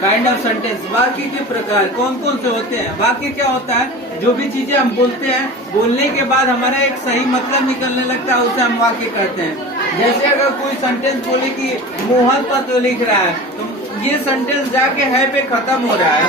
Kind of sentence, वाक्य के प्रकार कौन कौन से होते हैं। वाक्य क्या होता है, जो भी चीजें हम बोलते हैं, बोलने के बाद हमारा एक सही मतलब निकलने लगता है, उसे हम वाक्य कहते हैं। जैसे अगर कोई सेंटेंस बोले कि मोहन पत्र लिख रहा है, तो ये सेंटेंस जाके है पे खत्म हो रहा है,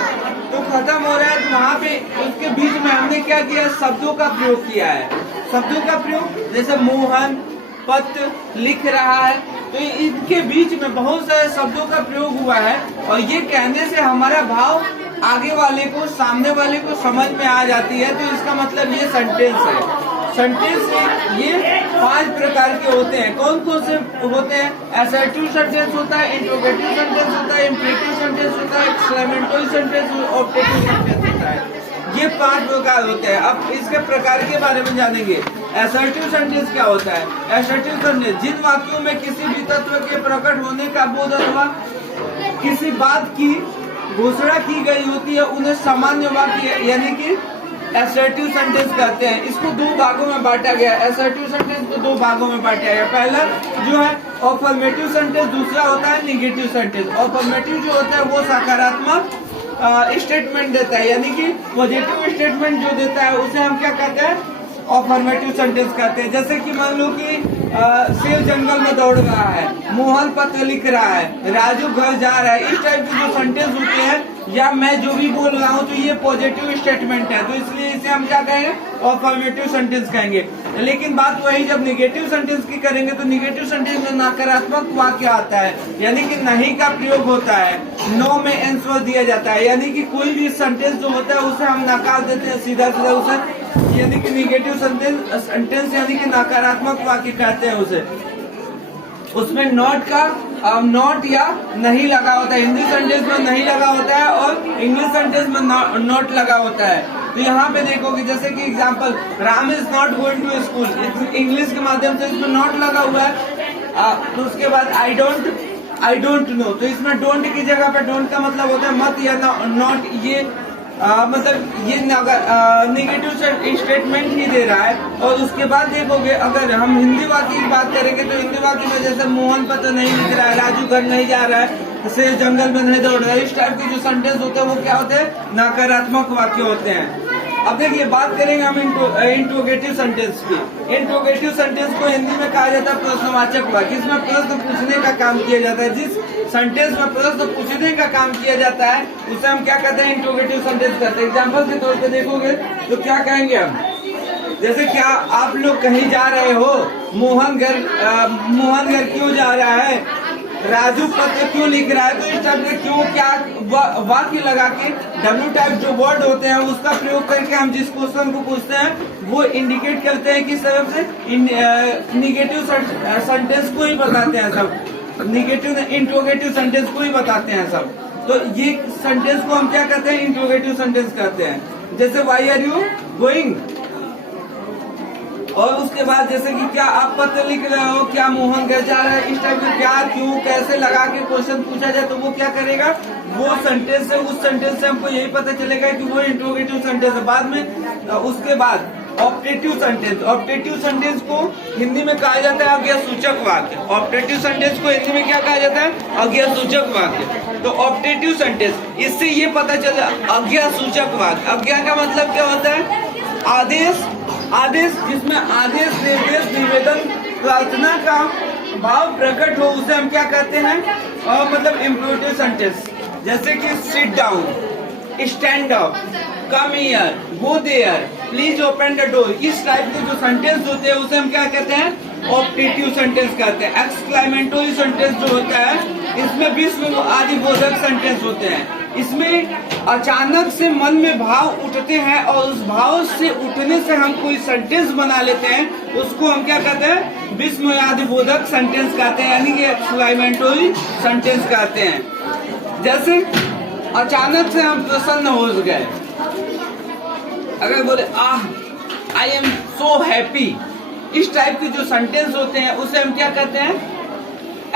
तो खत्म हो रहा है, तो वहाँ पे उसके बीच में हमने क्या किया, शब्दों का प्रयोग किया है। शब्दों का प्रयोग, जैसे मोहन पत्र लिख रहा है, तो इनके बीच में बहुत सारे शब्दों का प्रयोग हुआ है, और ये कहने से हमारा भाव आगे वाले को, सामने वाले को समझ में आ जाती है, तो इसका मतलब ये सेंटेंस है। सेंटेंस ये 5 प्रकार के होते हैं। कौन कौन से होते हैं, असर्टिव सेंटेंस होता है, इंट्रोगेटिव सेंटेंस होता है, इम्परेटिव सेंटेंस होता है, एक्सक्लेमेटरी सेंटेंस, ऑब्जेक्टिव सेंटेंस होता है। ये 5 प्रकार होते हैं। अब इसके प्रकार के बारे में जानेंगे। असर्टिव सेंटेंस क्या होता है। असर्टिव सेंटेंस जिन वाक्यों में किसी भी तत्व के प्रकट होने का बोध अथवा किसी बात की घोषणा की गई होती है, उन्हें सामान्य वाक्य यानी कि असर्टिव सेंटेंस कहते हैं। इसको 2 भागों में बांटा गया है। असर्टिव सेंटेंस को 2 भागों में बांटा गया है। पहला जो है अफर्मेटिव सेंटेंस, दूसरा होता है निगेटिव सेंटेंस। अफर्मेटिव जो होता है वो सकारात्मक स्टेटमेंट देता है, यानी कि पॉजिटिव स्टेटमेंट जो देता है उसे हम क्या कहते हैं, अफर्मेटिव सेंटेंस कहते हैं। जैसे कि मान लो कि शेर जंगल में दौड़ रहा है, मोहन पत्र लिख रहा है, राजू घर जा रहा है, इस टाइप के जो सेंटेंस होते हैं, या मैं जो भी बोल रहा हूँ तो ये पॉजिटिव स्टेटमेंट है, तो इसलिए इसे हम क्या कहेंगे, अफर्मेटिव सेंटेंस कहेंगे। लेकिन बात वही जब निगेटिव सेंटेंस की करेंगे, तो निगेटिव सेंटेंस में नकारात्मक वाक्य आता है, यानी कि नहीं का प्रयोग होता है, नो में आंसर दिया जाता है, यानी कि कोई भी सेंटेंस जो होता है उसे हम नकार देते हैं सीधा सीधा उसे, यानी कि निगेटिव सेंटेंस यानी कि नकारात्मक वाक्य कहते हैं उसे। उसमें नॉट का नॉट या नहीं लगा होता है। हिंदी सेंटेंस में नहीं लगा होता है और इंग्लिश सेंटेंस में नॉट लगा होता है। तो यहाँ पे देखोगे जैसे कि example, Ram is not going to school, English के माध्यम से इसमें नॉट लगा हुआ है। तो उसके बाद आई डोंट नो, तो इसमें डोंट की जगह पे डोंट का मतलब होता है मत या नॉट, ये मतलब ये निगेटिव स्टेटमेंट ही दे रहा है। और उसके बाद देखोगे अगर हम हिंदी वाक्य की बात करेंगे, तो हिंदी वाक्य में जैसे मोहन पत्र नहीं लिख रहा है, राजू घर नहीं जा रहा है, शेर जंगल में नहीं दौड़ रहा है, इस टाइप के जो सेंटेंस होते हैं वो क्या होते हैं, नकारात्मक वाक्य होते हैं। अब देखिए बात करेंगे हम इंट्रोगेटिव सेंटेंस की। इंट्रोगेटिव सेंटेंस को हिंदी में कहा जाता है प्रश्नवाचक वाक्य। इसमें प्रश्न पूछने का काम किया जाता है। जिस सेंटेंस में प्रश्न पूछने का काम किया जाता है उसे हम क्या कहते हैं, इंट्रोगेटिव सेंटेंस कहते हैं। एग्जाम्पल के तौर पे देखोगे तो क्या कहेंगे हम, जैसे क्या आप लोग कहीं जा रहे हो, मोहन घर क्यों जा रहा है, राजू पत्र क्यों लिख रहा है, तो इस टाइप के क्यों क्या वाक्य लगा के डब्ल्यू टाइप जो वर्ड होते हैं उसका प्रयोग करके हम जिस क्वेश्चन को पूछते हैं वो इंडिकेट करते हैं किस तरफ से, निगेटिव सेंटेंस को ही बताते हैं सब, निगेटिव इंट्रोगेटिव सेंटेंस को ही बताते हैं सब। तो ये सेंटेंस को हम क्या कहते हैं, इंट्रोगेटिव सेंटेंस कहते हैं। जैसे वाई आर यू गोइंग, और उसके बाद जैसे कि क्या आप पत्र लिख रहे हो, क्या मोहन घर जा रहा है, इस टाइप में क्या क्यों कैसे लगा के क्वेश्चन पूछा जाए तो वो क्या करेगा, वो सेंटेंस से, उस सेंटेंस से हमको यही पता चलेगा कि वो इंट्रोगेटिव सेंटेंस है। बाद में उसके बाद ऑब्जेक्टिव सेंटेंस, ऑब्जेक्टिव सेंटेंस को हिंदी में कहा जाता है आज्ञा सूचक वाक्य। ऑब्जेक्टिव सेंटेंस को हिंदी में क्या कहा जाता है, आज्ञा सूचक वाक्य। तो ऑब्जेक्टिव सेंटेंस, इससे ये पता चला आज्ञा सूचक वाक्य। आज्ञा का मतलब क्या होता है, आदेश, आदेश जिसमें आदेश निर्देश निवेदन प्रार्थना का भाव प्रकट हो उसे हम क्या कहते हैं, मतलब इम्परेटिव सेंटेंस। जैसे कि sit down, stand up, come here, go there, please open the door, इस टाइप के जो सेंटेंस होते हैं उसे हम क्या कहते हैं, ऑब्जेक्टिव सेंटेंस कहते हैं। एक्सक्लेमेटरी सेंटेंस जो होता है इसमें विश्व आदि बोधक सेंटेंस होते हैं। इसमें अचानक से मन में भाव उठते हैं और उस भाव से उठने से हम कोई सेंटेंस बना लेते हैं, उसको हम क्या कहते हैं, विस्मय आदि बोधक सेंटेंस कहते हैं, यानी कि एक्सक्लेमेटरी सेंटेंस कहते हैं। जैसे अचानक से हम प्रसन्न हो गए, अगर बोले आई एम सो हैप्पी, इस टाइप के जो सेंटेंस होते हैं उसे हम क्या कहते हैं,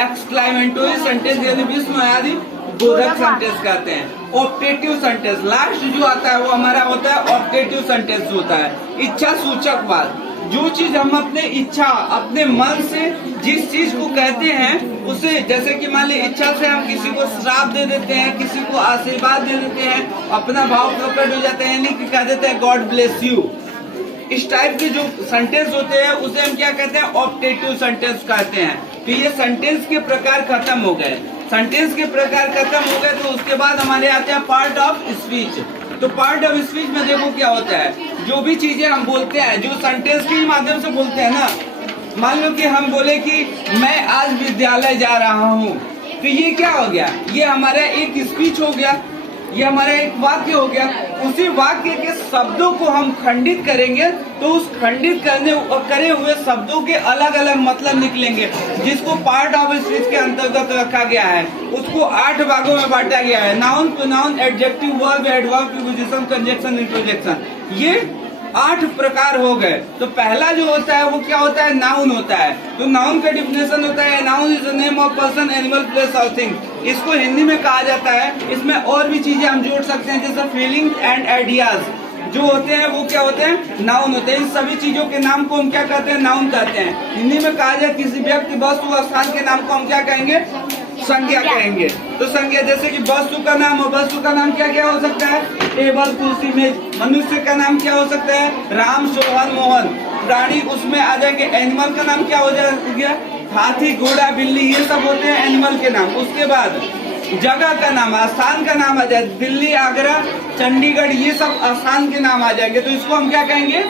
एक्सक्लेमेटरी सेंटेंस यानी विस्मय आदि बोधक सेंटेंस कहते हैं। ऑब्जेक्टिव सेंटेंस लास्ट जो आता है वो हमारा होता है ऑब्जेक्टिव सेंटेंस होता है। इच्छा सूचक बात, जो चीज हम अपने इच्छा, अपने मन से जिस चीज को कहते हैं उसे, जैसे कि मान ली इच्छा से हम किसी को श्राप दे देते हैं, किसी को आशीर्वाद दे देते हैं, अपना भाव प्रकट हो जाता है, यानी कि कह देते हैं गॉड ब्लेस यू। इस टाइप के जो सेंटेंस होते हैं उसे हम क्या कहते हैं, ऑप्टेटिव सेंटेंस कहते हैं। तो ये सेंटेंस के प्रकार खत्म हो गए। सेंटेंस के प्रकार खत्म हो गए तो उसके बाद हमारे आते हैं पार्ट ऑफ स्पीच। तो पार्ट ऑफ स्पीच में देखो क्या होता है, जो भी चीजें हम बोलते हैं, जो सेंटेंस के माध्यम से बोलते हैं ना, मान लो कि हम बोले कि मैं आज विद्यालय जा रहा हूँ, तो ये क्या हो गया, ये हमारा एक स्पीच हो गया, ये हमारा एक वाक्य हो गया। उसी वाक्य के शब्दों को हम खंडित करेंगे तो उस खंडित करे हुए शब्दों के अलग अलग मतलब निकलेंगे, जिसको पार्ट ऑफ स्पीच के अंतर्गत रखा गया है। उसको 8 भागों में बांटा गया है, noun, pronoun, adjective, verb, adverb, preposition, conjunction, interjection. ये 8 प्रकार हो गए। तो पहला जो होता है वो क्या होता है, नाउन होता है। तो नाउन का डिफिनेशन होता है, noun is the name of person, animal, place और थिंग। इसको हिंदी में कहा जाता है, इसमें और भी चीजें हम जोड़ सकते हैं, जैसे फीलिंग एंड आइडियाज जो होते हैं वो क्या होते हैं, नाउन होते हैं। इन सभी चीजों के नाम को हम क्या कहते हैं, नाउन कहते हैं। हिंदी में कहा जाए किसी व्यक्ति, वस्तु, स्थान के नाम को हम क्या कहेंगे, संज्ञा कहेंगे। तो संज्ञा, जैसे कि वस्तु का नाम हो, वस्तु का नाम क्या क्या हो सकता है, टेबल, कुर्सी, मेज। मनुष्य का नाम क्या हो सकता है, राम, सोहन, मोहन। प्राणी उसमें आ जाएंगे। एनिमल का नाम क्या हो जाएगा, हाथी, घोड़ा, बिल्ली, ये सब होते हैं एनिमल के नाम। उसके बाद जगह का नाम, स्थान का नाम आ जाए, दिल्ली, आगरा, चंडीगढ़, ये सब स्थान के नाम आ जाएंगे। तो इसको हम क्या कहेंगे,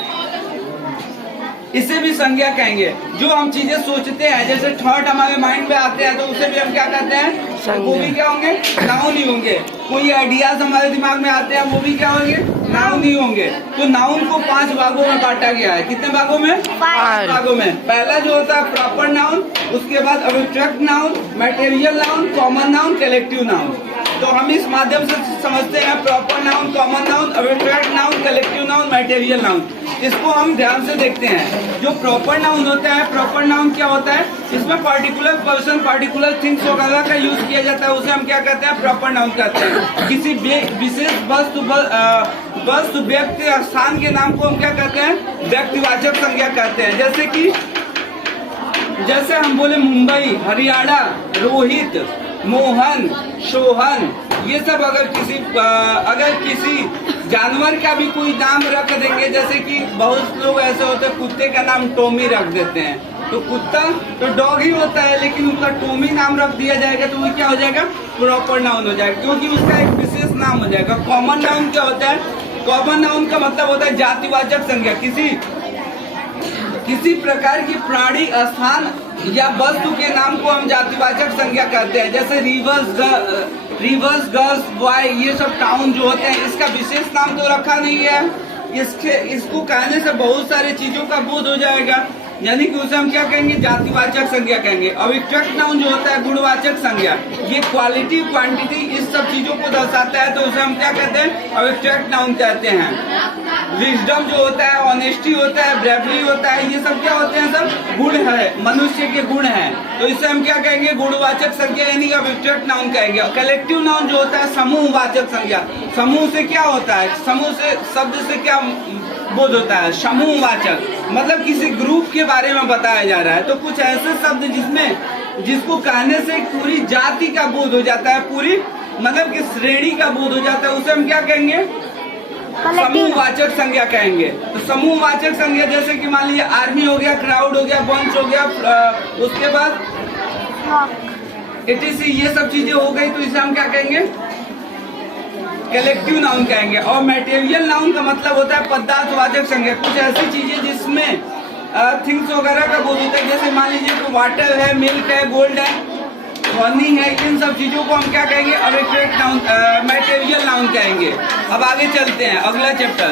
इसे भी संज्ञा कहेंगे। जो हम चीजें सोचते हैं, जैसे थॉट हमारे माइंड में आते हैं, तो उसे भी हम क्या कहते हैं, वो भी क्या होंगे, नाउन ही होंगे। कोई आइडियाज हमारे दिमाग में आते हैं, वो भी क्या होंगे, नाउन ही होंगे। तो नाउन को 5 भागों में बांटा गया है। कितने भागों में, 5 भागों में। पहला जो होता है प्रॉपर नाउन, उसके बाद abstract noun, material noun, common noun, collective noun. तो हम इस माध्यम से समझते हैं proper noun, common noun, abstract noun, collective noun, material noun. इसको हम ध्यान से देखते हैं। जो प्रॉपर नाउन होता है, प्रॉपर नाउन क्या होता है, इसमें पार्टिकुलर पर्सन, पार्टिकुलर थिंग्स वगैरह का यूज किया जाता है, उसे हम क्या कहते हैं, प्रॉपर नाउन कहते हैं। किसी विशेष वस्तु, व्यक्ति, स्थान के नाम को हम क्या कहते हैं, व्यक्तिवाचक संज्ञा कहते हैं। जैसे हम बोले मुंबई, हरियाणा, रोहित, मोहन, सोहन, ये सब अगर किसी जानवर का भी कोई नाम रख देंगे, जैसे कि बहुत लोग ऐसे होते हैं, कुत्ते का नाम टॉमी रख देते हैं, तो कुत्ता तो डॉग ही होता है, लेकिन उसका टॉमी नाम रख दिया जाएगा तो वो क्या हो जाएगा, प्रॉपर नाउन हो जाएगा, क्योंकि उसका एक विशेष नाम हो जाएगा। कॉमन नाउन क्या होता है, कॉमन नाउन का मतलब होता है जातिवाचक संज्ञा। किसी प्रकार की प्राणी, स्थान या वस्तु के नाम को हम जातिवाचक संज्ञा कहते हैं। जैसे रिवर्स, गर्ल्स, बॉय, ये सब टाउन जो होते हैं, इसका विशेष नाम तो रखा नहीं है। इसको कहने से बहुत सारी चीजों का बोध हो जाएगा, यानी कि उसे हम क्या कहेंगे, जातिवाचक संज्ञा कहेंगे। एब्स्ट्रैक्ट नाउन जो होता है गुणवाचक संज्ञा, ये क्वालिटी, क्वांटिटी, इस सब चीजों को दर्शाता है, तो उसे हम क्या कहते हैं, एब्स्ट्रैक्ट नाउन कहते हैं। विजडम जो होता है, ऑनेस्टी होता है, ब्रेवरी होता है, ये सब क्या होते हैं, सब गुण है, मनुष्य के गुण हैं, तो इसे हम क्या कहेंगे, गुणवाचक संज्ञा यानी एब्स्ट्रैक्ट नाउन कहेंगे। कलेक्टिव नाउन जो होता है समूहवाचक संज्ञा। समूह से क्या होता है, समूह से, शब्द से क्या बोध होता है, समूहवाचक, मतलब किसी ग्रुप के बारे में बताया जा रहा है। तो कुछ ऐसे शब्द जिसको कहने से पूरी जाति का बोध हो जाता है, पूरी मतलब कि श्रेणी का बोध हो जाता है, उसे हम क्या कहेंगे, समूहवाचक संज्ञा कहेंगे। तो समूहवाचक संज्ञा जैसे कि मान लीजिए आर्मी हो गया, क्राउड हो गया, बंच हो गया, उसके बाद etc, ये सब चीजें हो गई, तो इसे हम क्या कहेंगे, कलेक्टिव नाउन कहेंगे। और मटेरियल नाउन का मतलब होता है पदार्थवाचक संज्ञा। कुछ ऐसी चीजें जिसमें थिंग्स वगैरह का बोध होता है, जैसे मान लीजिए कि वाटर है, मिल्क है, गोल्ड है, हनी है, इन सब चीजों को हम क्या कहेंगे, एब्स्ट्रैक्ट नाउन, मटेरियल नाउन कहेंगे। अब आगे चलते हैं, अगला चैप्टर।